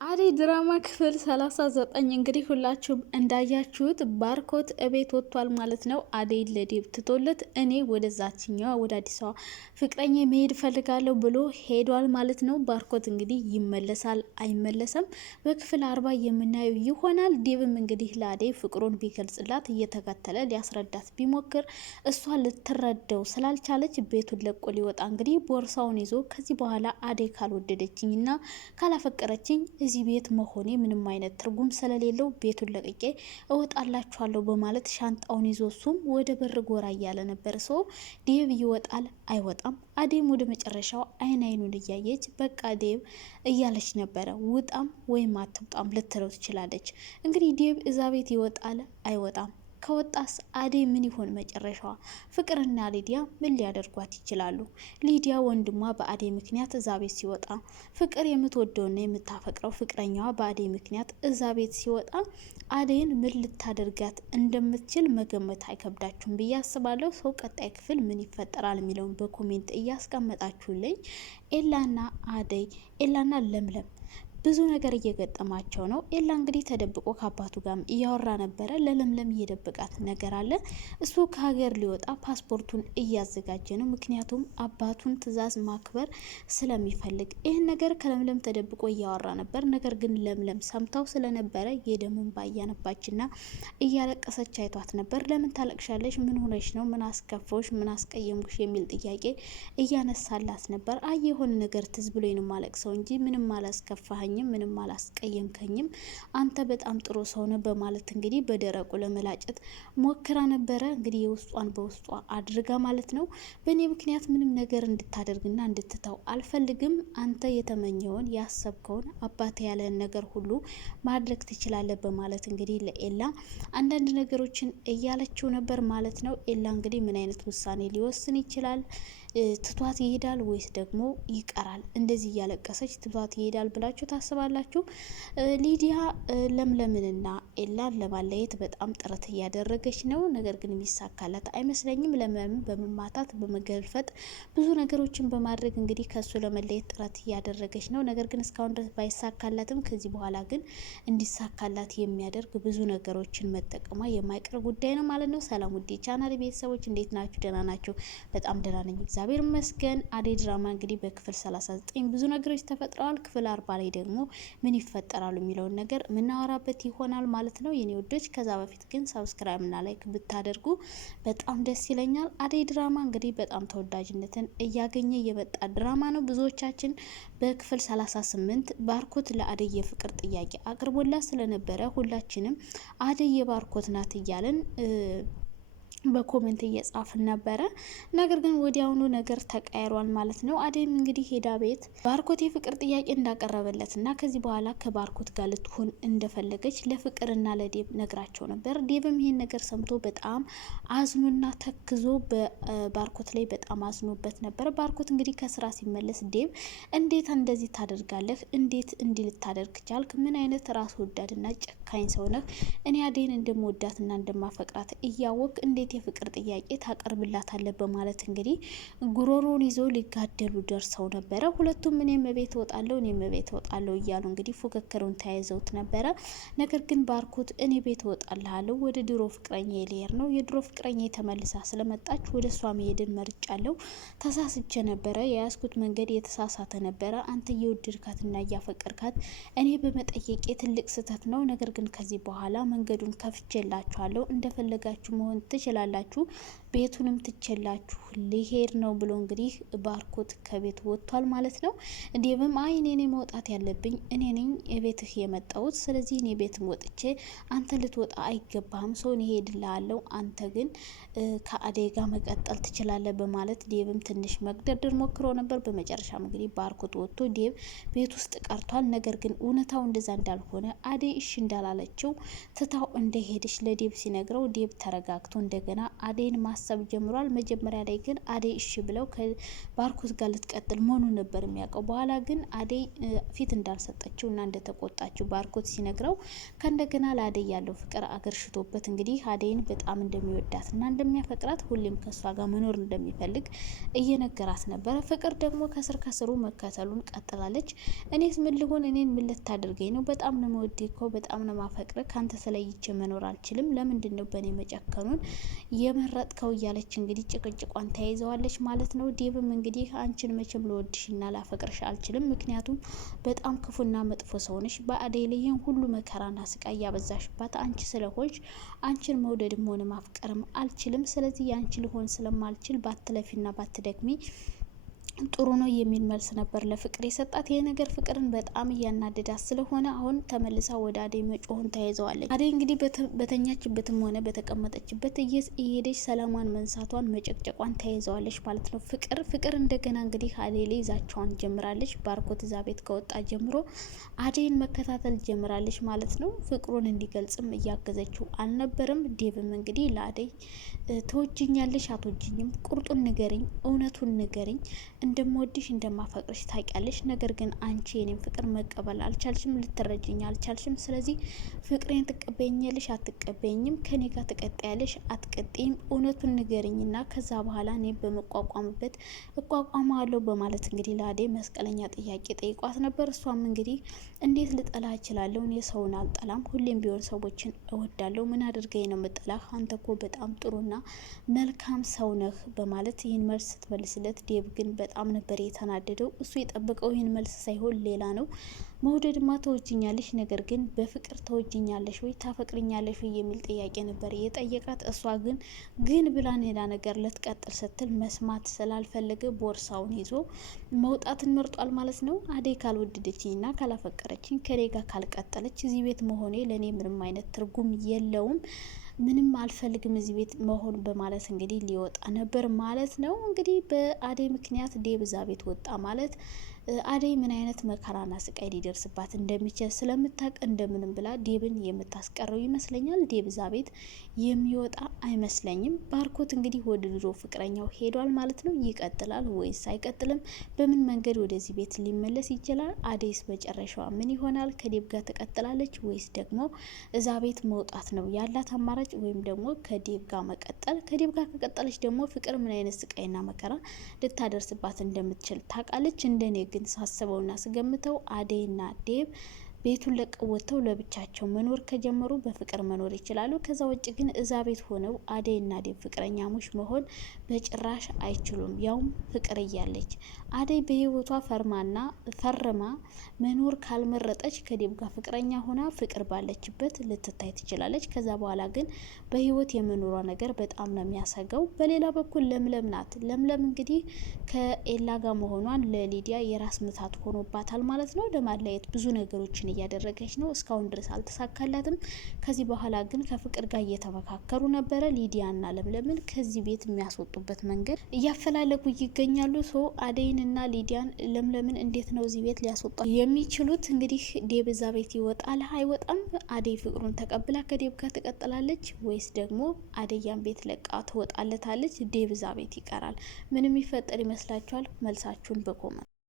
አደይ ድራማ ክፍል 39 እንግዲህ ሁላችሁም እንዳያችሁት ባርኮት እቤት ወጥቷል ማለት ነው። አደይ ለዴብ ትቶለት እኔ ወደዛችኛዋ ወደ አዲሷ ፍቅረኛ መሄድ ፈልጋለሁ ብሎ ሄዷል ማለት ነው። ባርኮት እንግዲህ ይመለሳል አይመለሰም በክፍል 40 የምናየው ይሆናል። ዴብም እንግዲህ ለአደይ ፍቅሩን ቢገልጽላት እየተከተለ ሊያስረዳት ቢሞክር እሷ ልትረዳው ስላልቻለች ቤቱን ለቆ ሊወጣ እንግዲህ ቦርሳውን ይዞ ከዚህ በኋላ አደይ ካልወደደችኝና ካላፈቀረችኝ እዚህ ቤት መሆኔ ምንም አይነት ትርጉም ስለሌለው ቤቱን ለቅቄ እወጣላችኋለሁ በማለት ሻንጣውን ይዞ እሱም ወደ በር ጎራ እያለ ነበር። ሰው ዴብ ይወጣል አይወጣም። አዴም ወደ መጨረሻው አይኑን እያየች በቃ ዴብ እያለች ነበረ። ውጣም ወይም አትውጣም ልትለው ትችላለች። እንግዲህ ዴብ እዛ ቤት ይወጣል አይወጣም። ከወጣስ አደይ ምን ይሆን መጨረሻዋ? ፍቅርና ሊዲያ ምን ሊያደርጓት ይችላሉ? ሊዲያ ወንድሟ በአደይ ምክንያት እዛ ቤት ሲወጣ፣ ፍቅር የምትወደውና የምታፈቅረው ፍቅረኛዋ በአደይ ምክንያት እዛ ቤት ሲወጣ አደይን ምን ልታደርጋት እንደምትችል መገመት አይከብዳችሁም ብዬ አስባለሁ። ሰው ቀጣይ ክፍል ምን ይፈጠራል የሚለውን በኮሜንት እያስቀመጣችሁልኝ። ኤላና አደይ ኤላና ለምለም ብዙ ነገር እየገጠማቸው ነው። ኤላ እንግዲህ ተደብቆ ከአባቱ ጋር እያወራ ነበረ። ለለምለም እየደበቃት ነገር አለ። እሱ ከሀገር ሊወጣ ፓስፖርቱን እያዘጋጀ ነው። ምክንያቱም አባቱን ትዕዛዝ ማክበር ስለሚፈልግ ይህን ነገር ከለምለም ተደብቆ እያወራ ነበር። ነገር ግን ለምለም ሰምታው ስለነበረ የደም እንባ እያነባችና እያለቀሰች አይቷት ነበር። ለምን ታለቅሻለሽ? ምን ሆነሽ ነው? ምን አስከፈውሽ? ምን አስቀየምኩሽ? የሚል ጥያቄ እያነሳላት ነበር። አይ የሆነ ነገር ትዝ ብሎኝ ነው ማለቅሰው እንጂ ምንም አላስከፋኝ ምንም አላስቀየምከኝም፣ አንተ በጣም ጥሩ ሰው ነህ በማለት እንግዲህ በደረቁ ለመላጨት ሞክራ ነበረ። እንግዲህ የውስጧን በውስጧ አድርጋ ማለት ነው። በእኔ ምክንያት ምንም ነገር እንድታደርግና እንድትተው አልፈልግም። አንተ የተመኘውን ያሰብከውን አባት ያለን ነገር ሁሉ ማድረግ ትችላለህ በማለት እንግዲህ ለኤላ አንዳንድ ነገሮችን እያለችው ነበር ማለት ነው። ኤላ እንግዲህ ምን አይነት ውሳኔ ሊወስን ይችላል? ትቷት ይሄዳል ወይስ ደግሞ ይቀራል? እንደዚህ እያለቀሰች ትቷት ይሄዳል ብላችሁ ታስባላችሁ? ሊዲያ ለምለምንና ኤላን ለማለየት በጣም ጥረት እያደረገች ነው። ነገር ግን የሚሳካላት አይመስለኝም። ለምለምን በመማታት በመገልፈጥ ብዙ ነገሮችን በማድረግ እንግዲህ ከሱ ለመለየት ጥረት እያደረገች ነው። ነገር ግን እስካሁን ድረስ ባይሳካላትም ከዚህ በኋላ ግን እንዲሳካላት የሚያደርግ ብዙ ነገሮችን መጠቀሟ የማይቀር ጉዳይ ነው ማለት ነው። ሰላም ውዴ ቻናል ቤተሰቦች እንዴት ናችሁ? ደህና ናችሁ? በጣም ደህና ነኝ እግዚአብሔር ይመስገን። አደይ ድራማ እንግዲህ በክፍል 39 ብዙ ነገሮች ተፈጥረዋል። ክፍል 40 ላይ ደግሞ ምን ይፈጠራሉ የሚለውን ነገር ምናወራበት ይሆናል ማለት ነው የኔ ወዶች። ከዛ በፊት ግን ሰብስክራይብ እና ላይክ ብታደርጉ በጣም ደስ ይለኛል። አደይ ድራማ እንግዲህ በጣም ተወዳጅነትን እያገኘ የመጣ ድራማ ነው። ብዙዎቻችን በክፍል 38 ባርኮት ለአደይ የፍቅር ጥያቄ አቅርቦላት ስለነበረ ሁላችንም አደይ የባርኮት ናት እያለን በኮሜንት እየጻፍን ነበረ። ነገር ግን ወዲያውኑ ነገር ተቀይሯል ማለት ነው። አደይም እንግዲህ ሄዳ ቤት ባርኮት የፍቅር ጥያቄ እንዳቀረበለት እና ከዚህ በኋላ ከባርኮት ጋር ልትሆን እንደፈለገች ለፍቅርና ለዴብ ነግራቸው ነበር። ዴብም ይሄን ነገር ሰምቶ በጣም አዝኖና ተክዞ በባርኮት ላይ በጣም አዝኖበት ነበር። ባርኮት እንግዲህ ከስራ ሲመለስ ዴብ እንዴት እንደዚህ ታደርጋለህ? እንዴት እንዲህ ልታደርግ ቻልክ? ምን አይነት ራስ ወዳድና ጨካኝ ሰው ነህ? እኔ አደይን እንደምወዳትና እንደማፈቅራት እያወቅ እንዴት የፍቅር ጥያቄ ታቀርብላታለህ? በማለት እንግዲህ ጉሮሮን ይዞ ሊጋደሉ ደርሰው ነበረ። ሁለቱም እኔም ቤት እወጣለሁ እኔም ቤት እወጣለሁ እያሉ እንግዲህ ፉክክሩን ተያይዘውት ነበረ። ነገር ግን ባርኮት እኔ ቤት እወጣለሁ ወደ ድሮ ፍቅረኛ የልሄድ ነው። የድሮ ፍቅረኛ ተመልሳ ስለመጣች ወደ እሷ መሄድን መርጫለሁ። ተሳስቼ ነበረ። የያዝኩት መንገድ የተሳሳተ ነበረ። አንተ እየወደድካትና እያፈቀርካት እኔ በመጠየቄ ትልቅ ስህተት ነው። ነገር ግን ከዚህ በኋላ መንገዱን ከፍቼላችኋለሁ። እንደፈለጋችሁ መሆን ትችላላችሁ፣ ቤቱንም ትችላችሁ ሊሄድ ነው ብሎ እንግዲህ ባርኮት ከቤት ወጥቷል ማለት ነው። ዴብም አይ እኔ መውጣት ያለብኝ እኔ ነኝ የቤትህ የመጣሁት፣ ስለዚህ እኔ ቤትም ወጥቼ አንተ ልትወጣ አይገባህም፣ ሰውን ይሄድልሃለሁ፣ አንተ ግን ከአደይ ጋር መቀጠል ትችላለህ በማለት ዴብም ትንሽ መግደርደር ሞክሮ ነበር። በመጨረሻም እንግዲህ ባርኮት ወጥቶ ዴብ ቤት ውስጥ ቀርቷል። ነገር ግን እውነታው እንደዛ እንዳልሆነ አደይ እሺ እንዳላለችው ትታው እንደሄደች ለዴብ ሲነግረው ዴብ ተረጋግቶ እንደገና አደይን ማሰብ ጀምሯል። መጀመሪያ ላይ ግን አደይ እሺ ብለው ከባርኮት ጋር ልትቀጥል መሆኑን ነበር የሚያውቀው። በኋላ ግን አደይ ፊት እንዳልሰጠችው እና እንደተቆጣችው ባርኮት ሲነግረው ከእንደገና ለአደይ ያለው ፍቅር አገርሽቶበት እንግዲህ አደይን በጣም እንደሚወዳት እና እንደሚያፈቅራት ሁሌም ከሷ ጋር መኖር እንደሚፈልግ እየነገራት ነበረ። ፍቅር ደግሞ ከስር ከስሩ መከተሉን ቀጥላለች። እኔስ ምን ልሆን? እኔን ምን ልታደርገኝ ነው? በጣም ነው የምወድህ እኮ በጣም ነው ማፈቅር። ካንተ ተለይቼ መኖር አልችልም። ለምንድን ነው በእኔ መጨከኑን የመረጥከው? እያለች እንግዲህ ጭቅጭቋን ተያይዘዋለች ማለት ነው። ዴብም እንግዲህ አንቺን መቼም ልወድሽና ላፈቅርሽ አልችልም፣ ምክንያቱም በጣም ክፉና መጥፎ ሰውነሽ። በአደይ ላይ ይህን ሁሉ መከራና ስቃይ ያበዛሽባት አንቺ ስለሆንሽ አንቺን መውደድም ሆነ ማፍቀርም አልችልም። ስለዚህ ያንቺ ልሆን ስለማልችል ባትለፊና ባትደክሚ ጥሩ ነው የሚል መልስ ነበር ለፍቅር የሰጣት። ይሄ ነገር ፍቅርን በጣም እያናደዳት ስለሆነ አሁን ተመልሳ ወደ አደይ መጮህን ተያይዘዋለች። አደይ እንግዲህ በተኛችበትም ሆነ በተቀመጠችበት እየሄደች ሰላሟን መንሳቷን መጨቅጨቋን ተያይዘዋለች ማለት ነው። ፍቅር እንደገና እንግዲህ አደይ ላይ ይዛቸዋን ጀምራለች። ባርኮት እዛ ቤት ከወጣ ጀምሮ አደይን መከታተል ጀምራለች ማለት ነው። ፍቅሩን እንዲገልጽም እያገዘችው አልነበረም። ዴብም እንግዲህ ለአደይ ተወጅኛለሽ አትወጅኝም? ቁርጡን ንገሪኝ፣ እውነቱን ንገሪኝ፣ እንደምወድሽ እንደማፈቅርሽ ታውቂያለሽ። ነገር ግን አንቺ የኔን ፍቅር መቀበል አልቻልሽም፣ ልትረጅኝ አልቻልሽም። ስለዚህ ፍቅሬን ትቀበይኛለሽ አትቀበይኝም? ከኔ ጋር ትቀጣያለሽ አትቀጥይም? እውነቱን ንገሪኝና ከዛ በኋላ እኔ በመቋቋምበት እቋቋማለሁ በማለት እንግዲህ ለአደይ መስቀለኛ ጥያቄ ጠይቋት ነበር። እሷም እንግዲህ እንዴት ልጠላ እችላለሁ? እኔ ሰውን አልጠላም፣ ሁሌም ቢሆን ሰዎችን እወዳለሁ። ምን አድርገኝ ነው የምጠላህ? አንተ እኮ በጣም ጥሩና መልካም ሰው ነህ በማለት ይህን መልስ ስትመልስለት ዴብ ግን በጣም ነበር የተናደደው። እሱ የጠበቀው ይህን መልስ ሳይሆን ሌላ ነው። መውደድማ ተወጅኛለሽ፣ ነገር ግን በፍቅር ተወጅኛለሽ ወይ ታፈቅርኛለሽ ወይ የሚል ጥያቄ ነበር የጠየቃት። እሷ ግን ብላ ሌላ ነገር ልትቀጥል ስትል መስማት ስላልፈለገ ቦርሳውን ይዞ መውጣትን መርጧል ማለት ነው። አደይ ካልወደደችኝና ካላፈቀረችኝ ከኔ ጋር ካልቀጠለች እዚህ ቤት መሆኔ ለእኔ ምንም አይነት ትርጉም የለውም፣ ምንም አልፈልግም እዚህ ቤት መሆን በማለት እንግዲህ ሊወጣ ነበር ማለት ነው። እንግዲህ በአደይ ምክንያት ዴብ እዛ ቤት ወጣ ማለት አደይ ምን አይነት መከራና ስቃይ ሊደርስባት እንደሚችል ስለምታውቅ እንደምንም ብላ ዴብን የምታስቀረው ይመስለኛል። ዴብ እዛ ቤት የሚወጣ አይመስለኝም። ባርኮት እንግዲህ ወደ ድሮ ፍቅረኛው ሄዷል ማለት ነው። ይቀጥላል ወይስ አይቀጥልም? በምን መንገድ ወደዚህ ቤት ሊመለስ ይችላል? አደይስ መጨረሻዋ ምን ይሆናል? ከዴብ ጋር ትቀጥላለች ወይስ ደግሞ እዛ ቤት መውጣት ነው ያላት አማራጭ? ወይም ደግሞ ከዴብ ጋር መቀጠል? ከዴብ ጋር ከቀጠለች ደግሞ ፍቅር ምን አይነት ስቃይና መከራ ልታደርስባት እንደምትችል ታውቃለች። እንደኔ ግን ሳስበውና ስገምተው አደይና ዴብ ቤቱን ለቀው ወጥተው ለብቻቸው መኖር ከጀመሩ በፍቅር መኖር ይችላሉ። ከዛ ውጭ ግን እዛ ቤት ሆነው አደይና ዴብ ፍቅረኛሞች መሆን በጭራሽ አይችሉም፣ ያውም ፍቅር እያለች። አደይ በህይወቷ ፈርማ መኖር ካልመረጠች ከዴብ ጋር ፍቅረኛ ሆና ፍቅር ባለችበት ልትታይ ትችላለች። ከዛ በኋላ ግን በህይወት የመኖሯ ነገር በጣም ነው የሚያሰገው። በሌላ በኩል ለምለም ናት። ለምለም እንግዲህ ከኤላ ጋር መሆኗን ለሊዲያ የራስ ምታት ሆኖባታል ማለት ነው። ለማለየት ብዙ ነገሮችን እያደረገች ነው። እስካሁን ድረስ አልተሳካላትም። ከዚህ በኋላ ግን ከፍቅር ጋር እየተመካከሩ ነበረ። ሊዲያና ለምለምን ከዚህ ቤት የሚያስወጡበት መንገድ እያፈላለጉ ይገኛሉ። ሶ አደይንና ሊዲያን ለምለምን እንዴት ነው እዚህ ቤት ሊያስወጣ የሚችሉት? እንግዲህ ዴብ እዛ ቤት ይወጣል አይወጣም? አደይ ፍቅሩን ተቀብላ ከዴብ ጋር ትቀጥላለች ወይስ ደግሞ አደያን ቤት ለቃ ትወጣለታለች? ዴብ እዛ ቤት ይቀራል? ምን የሚፈጠር ይመስላችኋል? መልሳችሁን በኮመንት